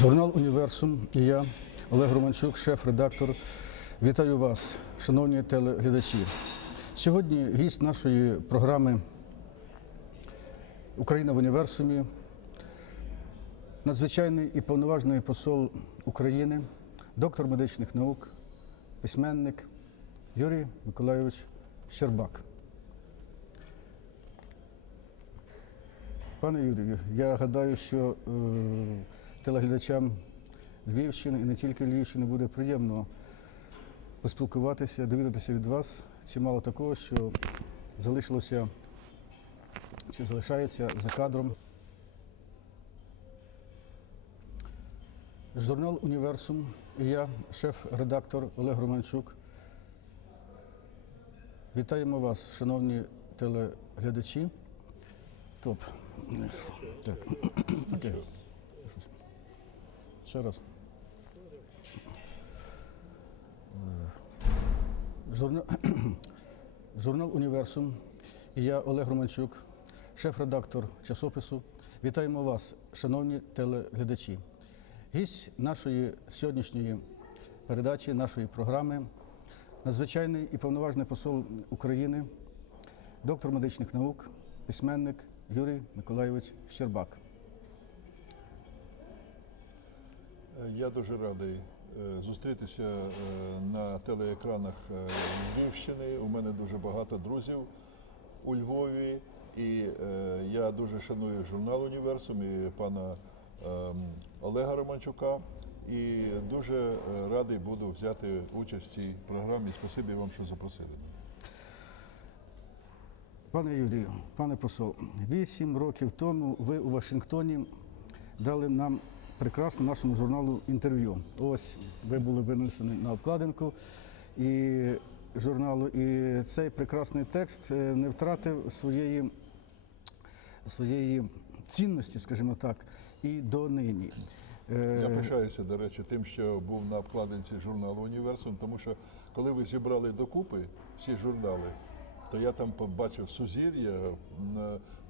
Журнал Універсум і я, Олег Романчук, шеф-редактор. Вітаю вас, шановні телеглядачі. Сьогодні гість нашої програми Україна в універсумі, надзвичайний і повноважний посол України, доктор медичних наук, письменник Юрій Миколайович Щербак. Пане Юрію, я гадаю, що е, телеглядачам Львівщини і не тільки Львівщини буде приємно поспілкуватися, довідатися від вас чимало такого, що залишилося чи залишається за кадром. Журнал Універсум і я, шеф-редактор Олег Романчук. Вітаємо вас, шановні телеглядачі. Топ. Так. Окей. Ще раз. Журнал, Журнал Універсум і я, Олег Романчук, шеф-редактор часопису. Вітаємо вас, шановні телеглядачі. Гість нашої сьогоднішньої передачі, нашої програми, надзвичайний і повноважний посол України, доктор медичних наук, письменник Юрій Миколайович Щербак. Я дуже радий е, зустрітися е, на телеекранах е, Львівщини. У мене дуже багато друзів у Львові, і я дуже шаную журнал Універсум і пана ем, Олега Романчука. І дуже радий буду взяти участь в цій програмі. Спасибі вам, що запросили. Пане Юрію, пане посол, вісім років тому ви у Вашингтоні дали нам прекрасно нашому журналу інтерв'ю. Ось ви були винесені на обкладинку і журналу, і цей прекрасний текст е, не втратив своєї, своєї цінності, скажімо так, і донині. Е, Я пишаюся, до речі, тим, що був на обкладинці журналу Універсум, тому що коли ви зібрали докупи всі журнали, то я там побачив сузір'я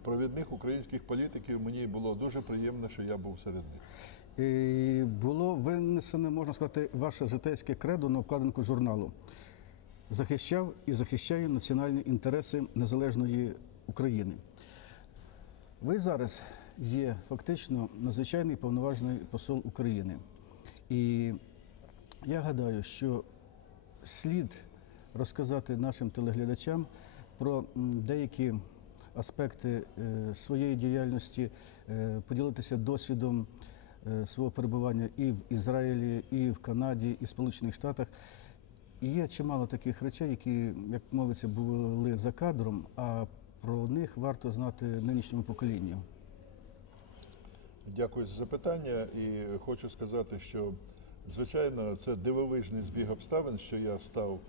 провідних українських політиків. Мені було дуже приємно, що я був серед них. Було винесено, можна сказати, ваше житейське кредо на обкладинку журналу. Захищав і захищаю національні інтереси незалежної України. Ви зараз є фактично надзвичайний повноважний посол України. І я гадаю, що слід розказати нашим телеглядачам про деякі аспекти е, своєї діяльності, е, поділитися досвідом свого перебування і в Ізраїлі, і в Канаді, і в Сполучених Штатах. Є чимало таких речей, які, як мовиться, були за кадром, а про них варто знати нинішньому поколінню. Дякую за запитання і хочу сказати, що звичайно це дивовижний збіг обставин, що я став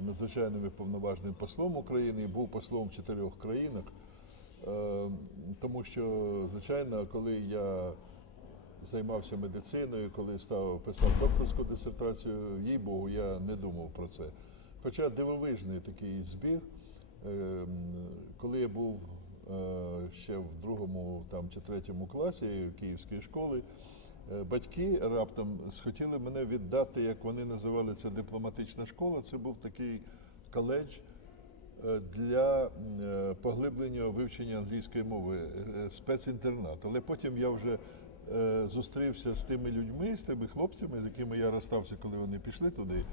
надзвичайним і повноважним послом України і був послом в чотирьох країнах. Е, Тому що, звичайно, коли я займався медициною, коли став писав докторську дисертацію, їй Богу, я не думав про це. Хоча дивовижний такий збіг, Е, коли я був е, ще в другому там, чи третьому класі київської школи, е, батьки раптом схотіли мене віддати, як вони називали це дипломатична школа. Це був такий коледж е, для поглиблення вивчення англійської мови, спецінтернат. Але потім я вже зустрівся з тими людьми, з тими хлопцями, з якими я розстався, коли вони пішли туди.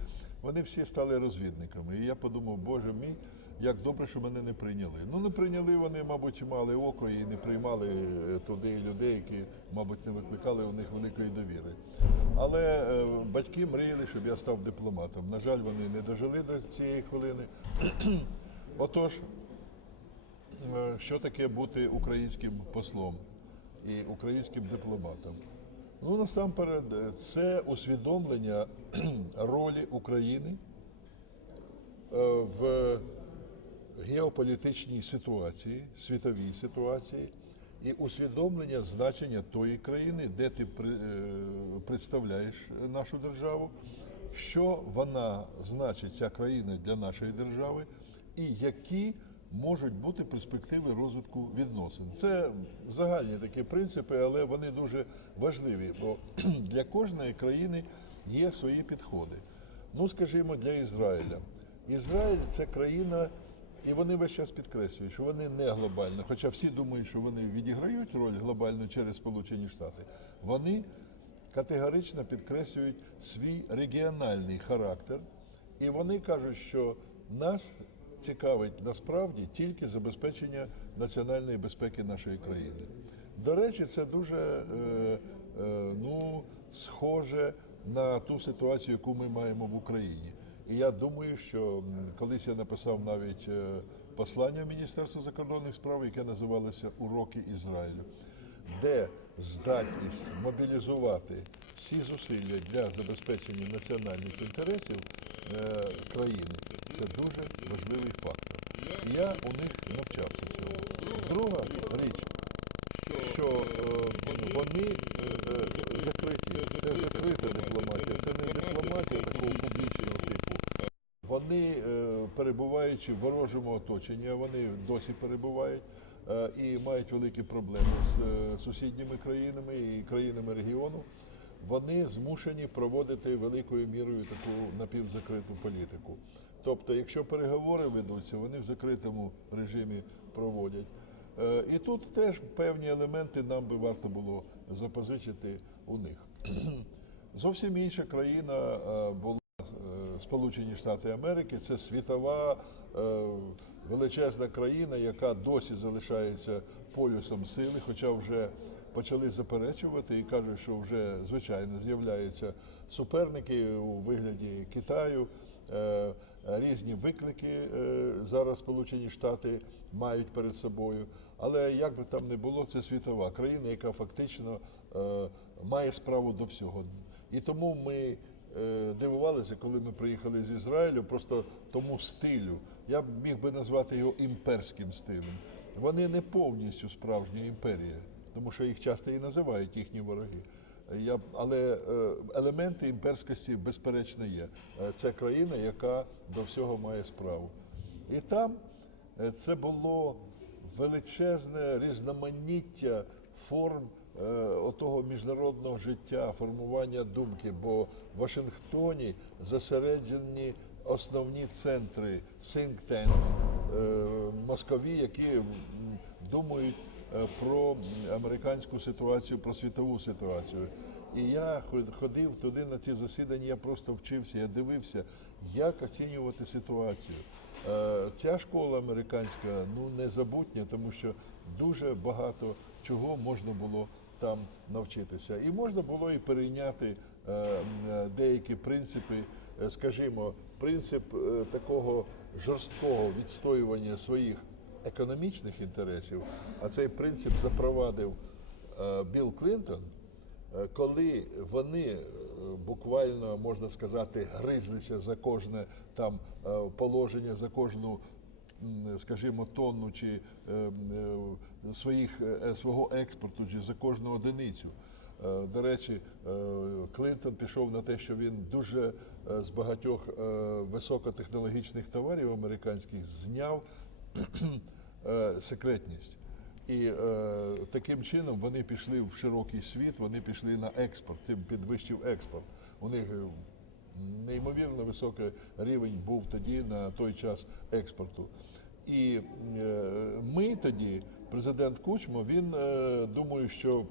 Вони всі стали розвідниками. І я подумав, боже мій, як добре, що мене не прийняли. Ну не прийняли вони, мабуть, мали око і не приймали е, туди людей, які, мабуть, не викликали у них великої довіри. Але е, батьки мріяли, щоб я став дипломатом. На жаль, вони не дожили до цієї хвилини. Отож, Е, що таке бути українським послом і українським дипломатом? Ну, насамперед, е, це усвідомлення ролі України е, в геополітичній ситуації, світовій ситуації, і усвідомлення значення тої країни, де ти е, представляєш нашу державу, що вона значить, ця країна для нашої держави, і які можуть бути перспективи розвитку відносин. Це загальні такі принципи, але вони дуже важливі, бо для кожної країни є свої підходи. Ну, скажімо, для Ізраїля. Ізраїль це країна, і вони весь час підкреслюють, що вони не глобальні. Хоча всі думають, що вони відіграють роль глобальну через Сполучені Штати. Вони категорично підкреслюють свій регіональний характер, і вони кажуть, що нас цікавить насправді тільки забезпечення національної безпеки нашої країни. До речі, це дуже е, е, ну, схоже на ту ситуацію, яку ми маємо в Україні. І я думаю, що колись я написав навіть е, послання в Міністерство закордонних справ, яке називалося Уроки Ізраїлю де здатність мобілізувати всі зусилля для забезпечення національних інтересів е, країни це дуже важливий фактор. І я у них навчався цьому. Друга річ, що е, вони е, закриті, це закрита дипломатія, це не дипломатія такого публічного типу. Вони, е, перебуваючи в ворожому оточенні, вони досі перебувають і мають великі проблеми з сусідніми країнами і країнами регіону. Вони змушені проводити великою мірою таку напівзакриту політику. Тобто, якщо переговори ведуться, вони в закритому режимі проводять. Е, І тут теж певні елементи нам би варто було запозичити у них. Зовсім інша країна е, була е, Сполучені Штати Америки. Це світова величезна країна, яка досі залишається полюсом сили, хоча вже почали заперечувати і кажуть, що вже звичайно з'являються суперники у вигляді Китаю. Е, Різні виклики е, зараз Сполучені Штати мають перед собою. Але як би там не було, це світова країна, яка фактично е, має справу до всього. І тому ми дивувалися, коли ми приїхали з Ізраїлю, просто тому стилю. Я б міг би назвати його імперським стилем. Вони не повністю справжня імперія, тому що їх часто і називають їхні вороги. Я, але е, елементи імперськості безперечно є. Е, Це країна, яка до всього має справу. І там е, це було величезне різноманіття форм отого міжнародного життя, формування думки. Бо в Вашингтоні зосереджені основні центри think tanks, мозкові, які думають про американську ситуацію, про світову ситуацію. І я ход- ходив туди на ці засідання, я просто вчився, я дивився, як оцінювати ситуацію. Е, Ця школа американська ну незабутня, тому що дуже багато чого можна було там навчитися. І можна було і перейняти е, е, деякі принципи, Е, скажімо, принцип е, такого жорсткого відстоювання своїх економічних інтересів, а цей принцип запровадив е, Білл Клінтон, е, коли вони е, буквально можна сказати гризлися за кожне там положення, за кожну. Скажімо, тонну чи своїх свого експорту, чи за кожну одиницю. До речі, Клинтон пішов на те, що він дуже з багатьох високотехнологічних товарів американських зняв секретність. І е, таким чином вони пішли в широкий світ, вони пішли на експорт, цим підвищив експорт. У них е, неймовірно високий рівень був тоді на той час експорту. І е, ми тоді, президент Кучма, він е, думаю, що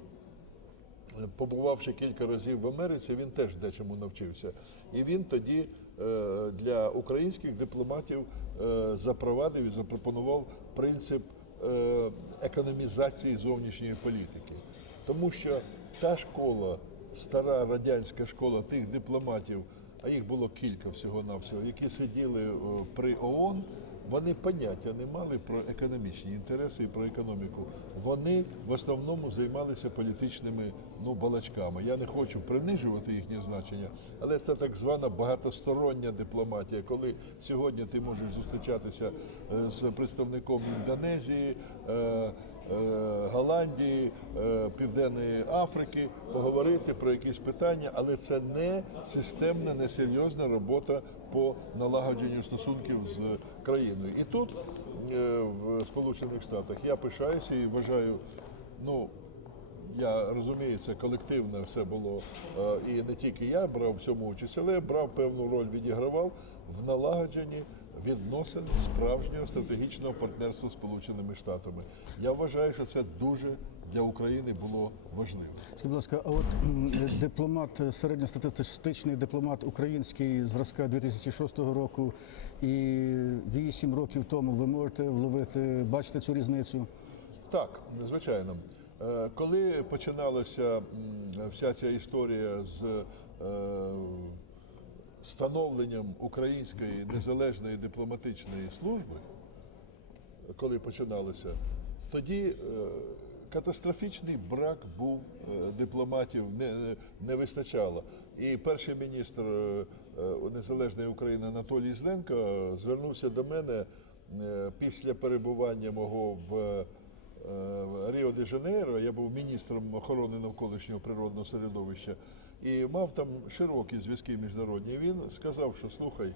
побувавши кілька разів в Америці, він теж дечому навчився. І він тоді е, для українських дипломатів е, запровадив і запропонував принцип е, економізації зовнішньої політики. Тому що та школа, стара радянська школа тих дипломатів, а їх було кілька всього-навсього, які сиділи е, при ООН, вони поняття не мали про економічні інтереси і про економіку. Вони в основному займалися політичними ну, балачками. Я не хочу принижувати їхнє значення, але це так звана багатостороння дипломатія, коли сьогодні ти можеш зустрічатися е, з представником Індонезії. Е, Голландії, е, Південної Африки, поговорити про якісь питання, але це не системна, не серйозна робота по налагодженню стосунків з країною. І тут е, в Сполучених Штатах. Я пишаюся і вважаю, ну я розумію, це колективне все було. І не тільки я брав в цьому участь, але брав певну роль, відігравав в налагодженні відносин справжнього стратегічного партнерства з Сполученими Штатами. Я вважаю, що це дуже для України було важливо. Скажіть, будь ласка, а от дипломат, е, середньостатистичний дипломат український зразка 2006 року і 8 років тому ви можете вловити, бачите цю різницю? Так, звичайно. Е, Коли починалася вся ця історія з е, становленням української незалежної дипломатичної служби, коли починалося, тоді е, катастрофічний брак був е, дипломатів, не, не вистачало. І перший міністр е, Незалежної України Анатолій Зленко звернувся до мене після перебування мого в Ріо де Жанейро. Я був міністром охорони навколишнього природного середовища і мав там широкі зв'язки міжнародні. Він сказав, що слухай.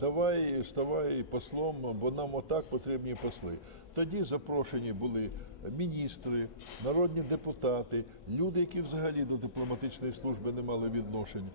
Давай ставай послом, бо нам отак потрібні посли. Тоді запрошені були міністри, народні депутати, люди, які взагалі до дипломатичної служби не мали відношень.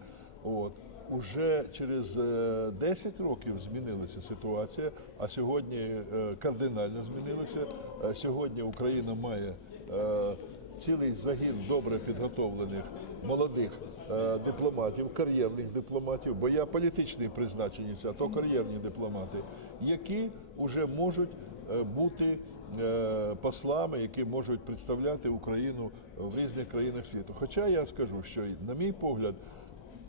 От уже через е, 10 років змінилася ситуація, а сьогодні е, кардинально змінилася. Е, Сьогодні Україна має е, цілий загін добре підготовлених молодих е, дипломатів, кар'єрних дипломатів, бо я політичний призначенець, а то кар'єрні дипломати, які вже можуть е, бути е, послами, які можуть представляти Україну в різних країнах світу. Хоча я скажу, що на мій погляд,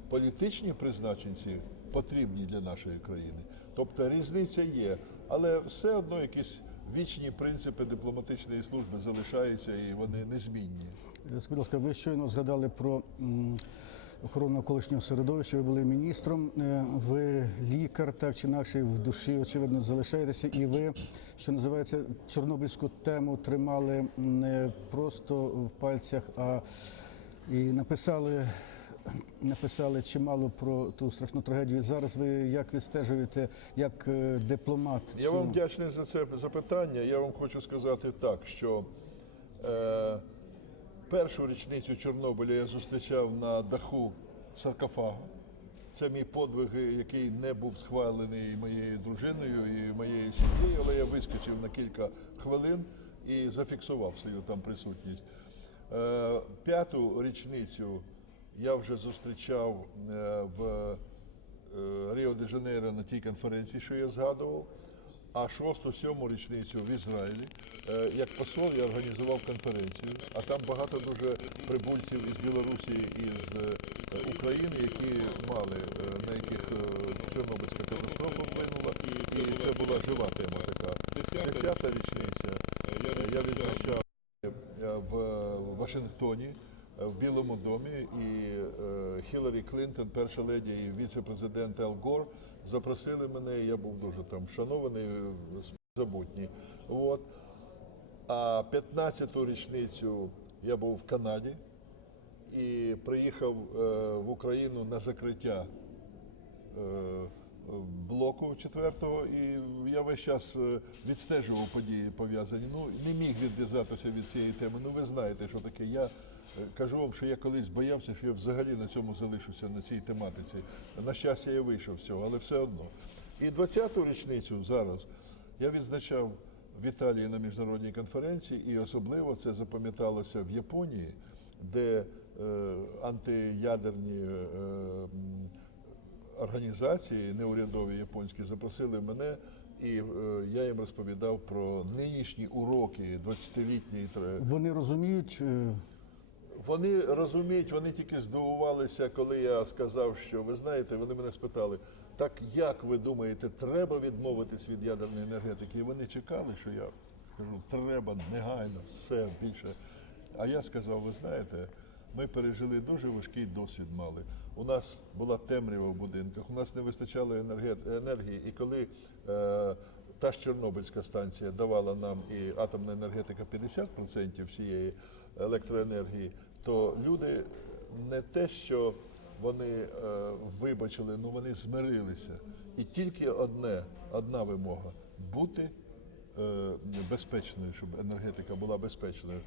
політичні призначенці потрібні для нашої країни. Тобто різниця є, але все одно якісь вічні принципи дипломатичної служби залишаються і вони незмінні. Скажіть, будь ласка, ви щойно згадали про охорону навколишнього середовища, ви були міністром, е, ви лікар, так чи інакше в душі, очевидно, залишаєтеся, і ви, що називається, чорнобильську тему тримали не просто в пальцях, а і написали. Написали чимало про ту страшну трагедію. Зараз ви як відстежуєте, як е, дипломат? Я цю- вам вдячний за це запитання. Я вам хочу сказати так, що е, першу річницю Чорнобиля я зустрічав на даху саркофагу. Це мій подвиг, який не був схвалений моєю дружиною і моєю сім'єю, але я вискочив на кілька хвилин і зафіксував свою там присутність. Е, п'яту річницю я вже зустрічав е, в е, Ріо де Жанейро на тій конференції, що я згадував. А шосту, сьому річницю в Ізраїлі е, як посол я організував конференцію, а там багато дуже прибульців із Білорусі і з е, України, які мали, на яких Чорнобильська катастрофа вплинула, і, це була жива тема така. Десята річниця я відзначав в Вашингтоні. В Білому домі і е, Хіларі Клінтон, перша леді і віце-президент Ел Гор запросили мене. Я був дуже там вшанований, забутній. От. А 15-ту річницю я був в Канаді і приїхав е, в Україну на закриття е, блоку четвертого, і я весь час відстежував події пов'язані. Ну не міг відв'язатися від цієї теми. Ну ви знаєте, що таке. Я кажу вам, що я колись боявся, що я взагалі на цьому залишуся на цій тематиці. На щастя, я вийшов з цього, але все одно. І 20-ту річницю зараз я відзначав в Італії на міжнародній конференції, і особливо це запам'яталося в Японії, де е, антиядерні е, організації неурядові японські запросили мене, і е, я їм розповідав про нинішні уроки 20-літньої Вони розуміють. Вони розуміють, вони тільки здивувалися, коли я сказав, що ви знаєте, вони мене спитали, так як ви думаєте, треба відмовитись від ядерної енергетики? І вони чекали, що я скажу, треба негайно, все більше. А я сказав, ви знаєте, ми пережили дуже важкий досвід мали. У нас була темрява в будинках, у нас не вистачало енергії. І коли е, та ж Чорнобильська станція давала нам і атомна енергетика 50% всієї електроенергії, то люди не те, що вони е, вибачили, ну вони змирилися. І тільки одне, одна вимога бути е, безпечною, щоб енергетика була безпечною.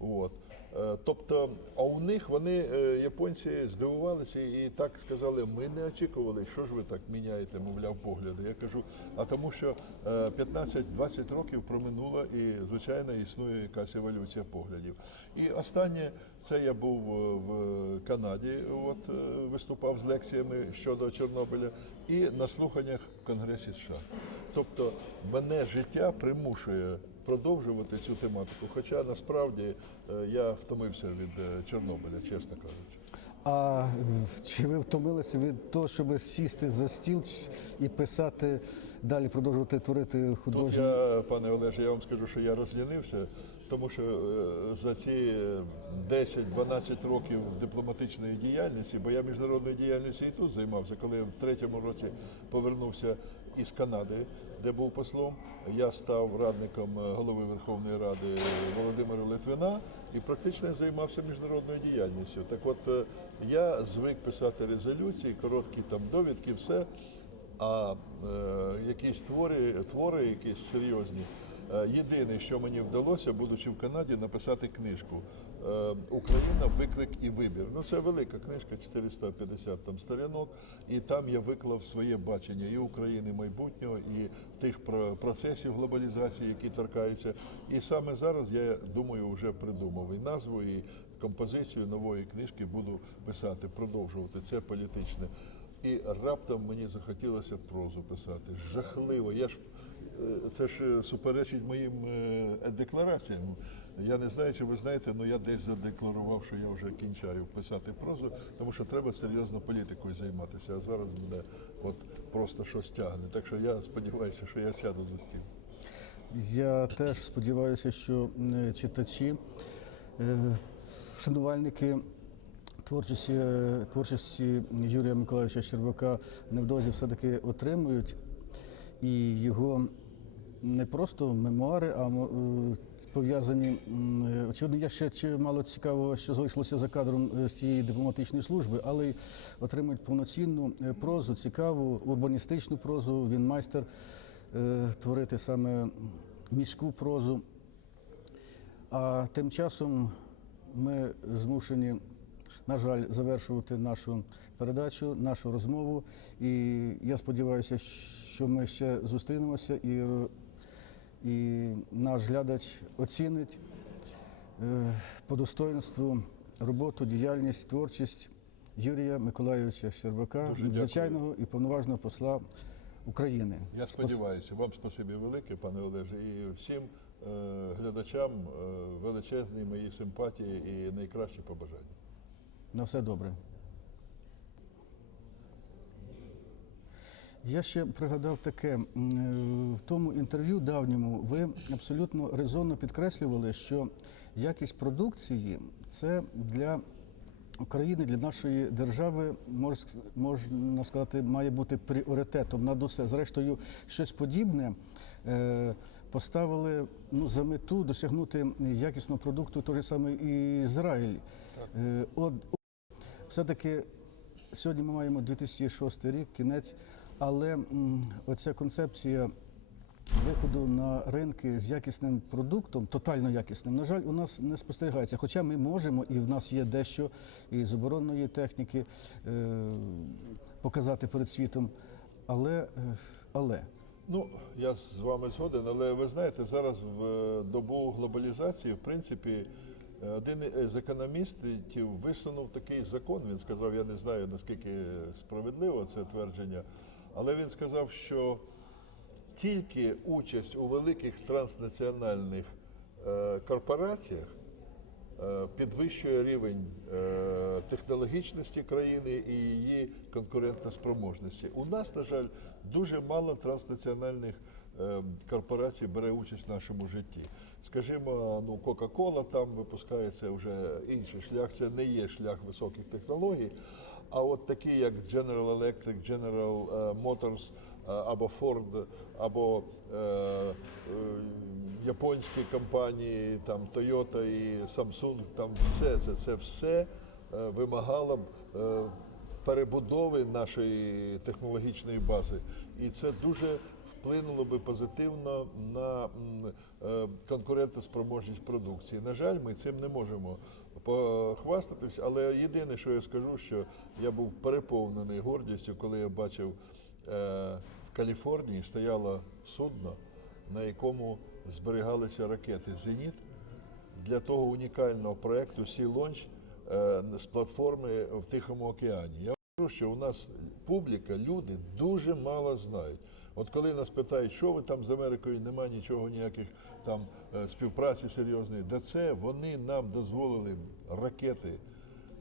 От. Е, Тобто, а у них вони, е, японці, здивувалися і так сказали: ми не очікували, що ж ви так міняєте, мовляв, погляди. Я кажу, а тому що е, 15-20 років проминуло, і звичайно існує якась еволюція поглядів. І останнє це я був е, в Канаді, от е, виступав з лекціями щодо Чорнобиля, і на слуханнях в Конгресі США. Тобто мене життя примушує продовжувати цю тематику. Хоча насправді е, я втомився від е, Чорнобиля, чесно кажучи. А чи ви втомилися від того, щоб сісти за стіл і писати далі, продовжувати творити Тут художні? я, пане Олеже, я вам скажу, що я розлінився, тому що е, за ці е, 10-12 років дипломатичної діяльності, бо я міжнародною діяльністю і тут займався, коли я в третьому році повернувся із Канади, де був послом, я став радником е, голови Верховної Ради Володимира Литвина і практично займався міжнародною діяльністю. Так от е, я звик писати резолюції, короткі там довідки, все. А е, якісь твори, твори якісь серйозні. Е, єдине, що мені вдалося, будучи в Канаді, написати книжку е, Україна, виклик і вибір. Ну це велика книжка, 450 там сторінок, і там я виклав своє бачення і України майбутнього, і тих процесів глобалізації, які торкаються. І саме зараз я думаю, вже придумав і назву, і композицію нової книжки буду писати, продовжувати. Це політичне. І раптом мені захотілося прозу писати. Жахливо. Я ж це ж е, суперечить моїм е, деклараціям. Я не знаю, чи ви знаєте, але я десь задекларував, що я вже кінчаю писати прозу, тому що треба серйозно політикою займатися. А зараз мене от просто щось тягне. Так що я сподіваюся, що я сяду за стіл. Я теж сподіваюся, що е, читачі, е, шанувальники творчості, е, творчості Юрія Миколаївича Щербака невдовзі все-таки отримують і його не просто мемуари, а е, пов'язані. е, Очевидно, я ще чимало цікавого, що залишилося за кадром е, з цієї дипломатичної служби, але й отримують повноцінну прозу, цікаву урбаністичну прозу. Він майстер творити саме міську прозу. А тим часом ми змушені, на жаль, завершувати нашу передачу, нашу розмову. І я сподіваюся, що ми ще зустрінемося і, і наш глядач оцінить е, по достоинству роботу, діяльність, творчість Юрія Миколайовича Щербака, Дуже дякую. звичайного і повноважного посла України. Я сподіваюся, вам спасибі велике, пане Олеже, і всім е, глядачам е, величезні мої симпатії і найкращі побажання. На все добре. Я ще пригадав таке. Е, В тому інтерв'ю давньому ви абсолютно резонно підкреслювали, що якість продукції це для України, для нашої держави, мож- можна сказати, має бути пріоритетом над усе. Зрештою, щось подібне е, поставили ну, за мету досягнути якісного продукту той же самий Ізраїль. Е, От все-таки сьогодні ми маємо 2006 рік, кінець, але оця концепція виходу на ринки з якісним продуктом, тотально якісним, на жаль, у нас не спостерігається. Хоча ми можемо, і в нас є дещо із оборонної техніки е, показати перед світом. Але, е, але Ну, я з вами згоден, але ви знаєте, зараз в е, добу глобалізації, в принципі, один з економістів висунув такий закон. Він сказав, я не знаю наскільки справедливо це твердження, але він сказав, що тільки участь у великих транснаціональних е, корпораціях е, підвищує рівень е, технологічності країни і її конкурентоспроможності. У нас, на жаль, дуже мало транснаціональних корпорацій бере участь в нашому житті. Скажімо, ну Coca-Cola там випускається вже інший шлях. Це не є шлях високих технологій. А от такі, як General Electric, General е, Motors е, або Ford, або е, е, японські компанії, там Toyota і Samsung, там все це, це все вимагало б перебудови нашої технологічної бази. І це дуже вплинуло би позитивно на конкурентоспроможність продукції. На жаль, ми цим не можемо похвастатись, але єдине, що я скажу, що я був переповнений гордістю, коли я бачив е, в Каліфорнії стояло судно, на якому зберігалися ракети Зеніт для того унікального Sea Launch е, з платформи в Тихому океані. Я кажу, що у нас публіка, люди дуже мало знають. От коли нас питають, що ви там з Америкою, немає нічого, ніяких там е, співпраці серйозної. Да це вони нам дозволили ракети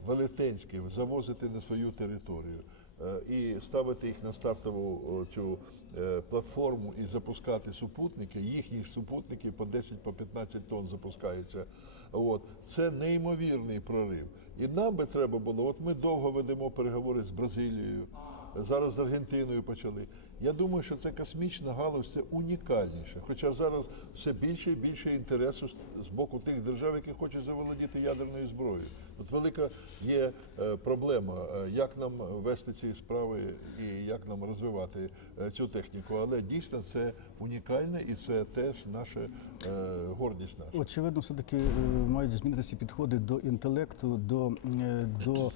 велетенські завозити на свою територію е, і ставити їх на стартову цю е, платформу і запускати супутники. Їхні ж супутники по 10 по 15 тонн запускаються. От це неймовірний прорив. І нам би треба було. От ми довго ведемо переговори з Бразилією. Зараз з Аргентиною почали. Я думаю, що це космічна галузь це унікальніше. Хоча зараз все більше і більше інтересу з- боку тих держав, які хочуть заволодіти ядерною зброєю. От велика є е, проблема, е, як нам вести ці справи і як нам розвивати е, цю техніку. Але дійсно це унікальне і це теж наша гордість наша. Очевидно, все-таки е, мають змінитися підходи до інтелекту, до, до,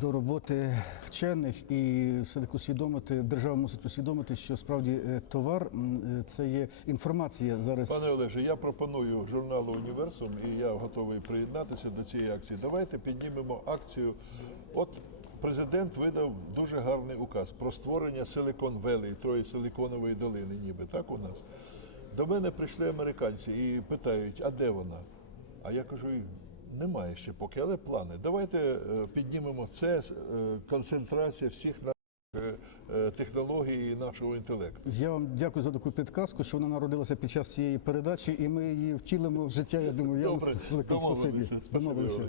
до роботи вчених і все-таки усвідомити, держава мусить усвідомити, що справді е, товар е, це є інформація зараз. Пане Олеже, я пропоную журналу Універсум, і я готовий приєднатися до цієї акції. Давайте піднімемо акцію. От президент видав дуже гарний указ про створення Силикон Велей, тої силиконової долини, ніби так у нас. До мене прийшли американці і питають, а де вона? А я кажу, немає ще поки, але плани. Давайте е, піднімемо це е, концентрація всіх наших е, технологій і нашого інтелекту. Я вам дякую за таку підказку, що вона народилася під час цієї передачі, і ми її втілимо в життя. Я думаю, я Добре. Спасибі Домовилися.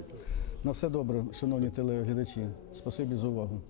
На все добре, шановні телеглядачі. Спасибі за увагу.